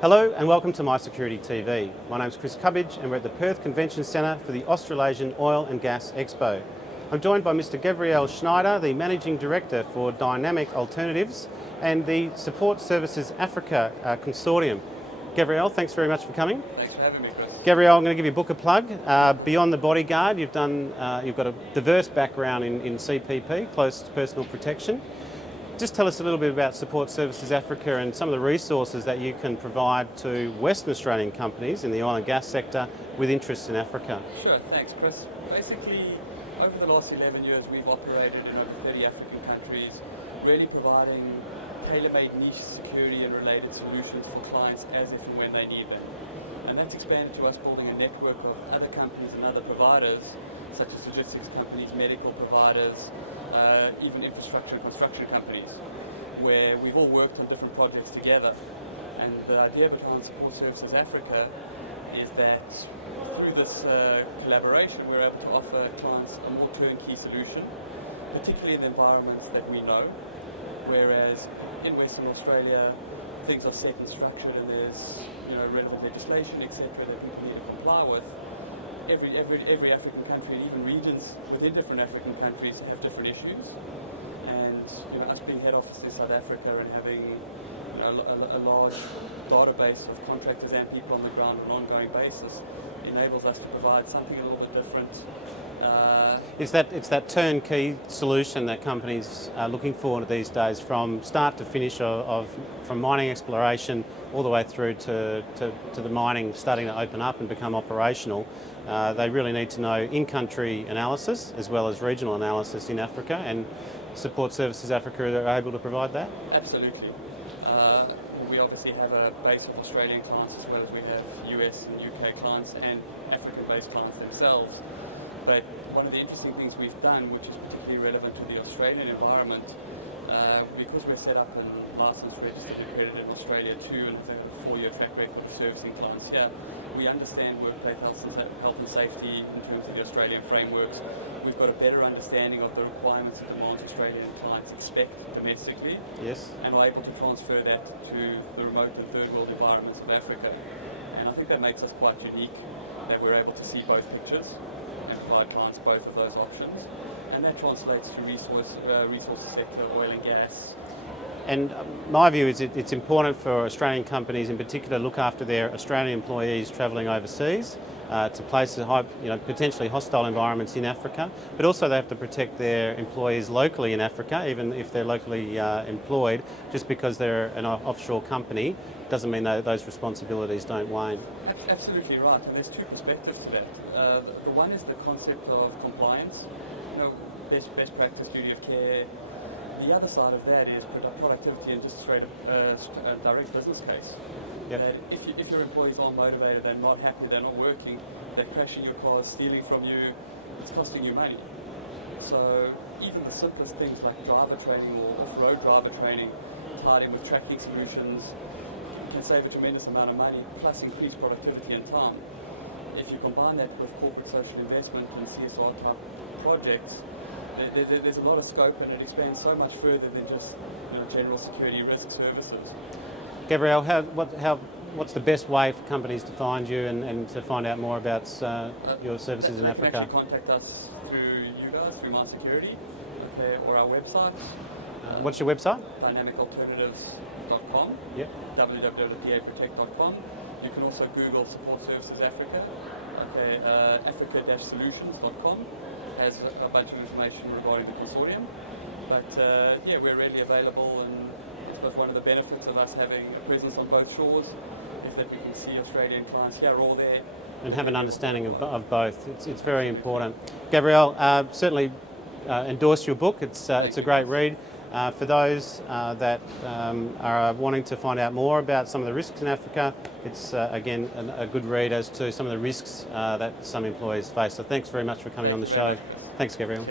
Hello and welcome to My Security TV. My name's Chris Cubbage and we're at the Perth Convention Centre for the Australasian Oil and Gas Expo. I'm joined by Mr. Gavriel Schneider, the Managing Director for Dynamic Alternatives and the Support Services Africa Consortium. Gavriel, thanks very much for coming. Thanks for having me, Chris. Gavriel, I'm going to give you a book a plug. Beyond the bodyguard, you've got a diverse background in CPP, close personal protection. Just tell us a little bit about Support Services Africa and some of the resources that you can provide to Western Australian companies in the oil and gas sector with interests in Africa. Sure, thanks, Chris. Basically, over the last 11 years, we've operated in over 30 African countries, really providing tailor-made niche security and related solutions for clients as if and when they need them. And that's expanded to us building a network of other companies and other providers, such as logistics companies, medical providers, even infrastructure and construction companies, where we've all worked on different projects together. And the idea behind Support Services Africa is that through this collaboration, we're able to offer clients a more turnkey solution, particularly in the environments that we know. Whereas in Western Australia, things are set and structured, and there's relevant legislation, etc., that we need to comply with. Every African country, and even regions within different African countries, have different issues. And us being head office in South Africa and having a large database of contractors and people on the ground on an ongoing basis enables us to provide something a little bit different. It's that turnkey solution that companies are looking for these days, from start to finish, from mining exploration all the way through to the mining starting to open up and become operational. They really need to know in-country analysis as well as regional analysis in Africa, and Support Services Africa are able to provide that? Absolutely. We obviously have a base of Australian clients as well as we have US and UK clients and African-based clients themselves. But one of the interesting things we've done, which is particularly relevant to the Australian environment, because we're set up and licensed, registered and accredited in Australia too, and have a 4-year track record of servicing clients here, we understand workplace health and safety in terms of the Australian frameworks. We've got a better understanding of the requirements and demands Australian clients expect domestically. Yes. And we're able to transfer that to the remote and third world environments of Africa. And I think that makes us quite unique, that we're able to see both pictures and provide clients both of those options. And that translates to resources sector, oil and gas. And my view is it's important for Australian companies in particular to look after their Australian employees travelling overseas to places, potentially hostile environments in Africa, but also they have to protect their employees locally in Africa, even if they're locally employed. Just because they're an offshore company doesn't mean that those responsibilities don't wane. Absolutely right, and there's two perspectives to that. The one is the concept of compliance, best practice, duty of care. The other side of that is productivity and just straight up direct business case. Yep. If your employees aren't motivated, they're not happy, they're not working, they're crashing your cars, stealing from you, it's costing you money. So even the simplest things like driver training or off-road driver training, tied in with tracking solutions, can save a tremendous amount of money, plus increase productivity and time. If you combine that with corporate social investment and CSR type projects, there's a lot of scope, and it expands so much further than just general security risk services. Gavriel, what's the best way for companies to find you and to find out more about your services in Africa? You can contact us through you guys, through My Security, or our website. What's your website? dynamicalternatives.com. Yep. www.paprotect.com. You can also Google Support Services Africa. Africa-solutions.com has a bunch of information regarding the consortium. But we're readily available, and I suppose one of the benefits of us having a presence on both shores is that we can see Australian clients here or there. And have an understanding of both. It's very important. Gavriel, certainly endorse your book. It's a great read. For those that are wanting to find out more about some of the risks in Africa, it's again a good read as to some of the risks that some employees face. So thanks very much for coming on the show. Thanks, Gavriel.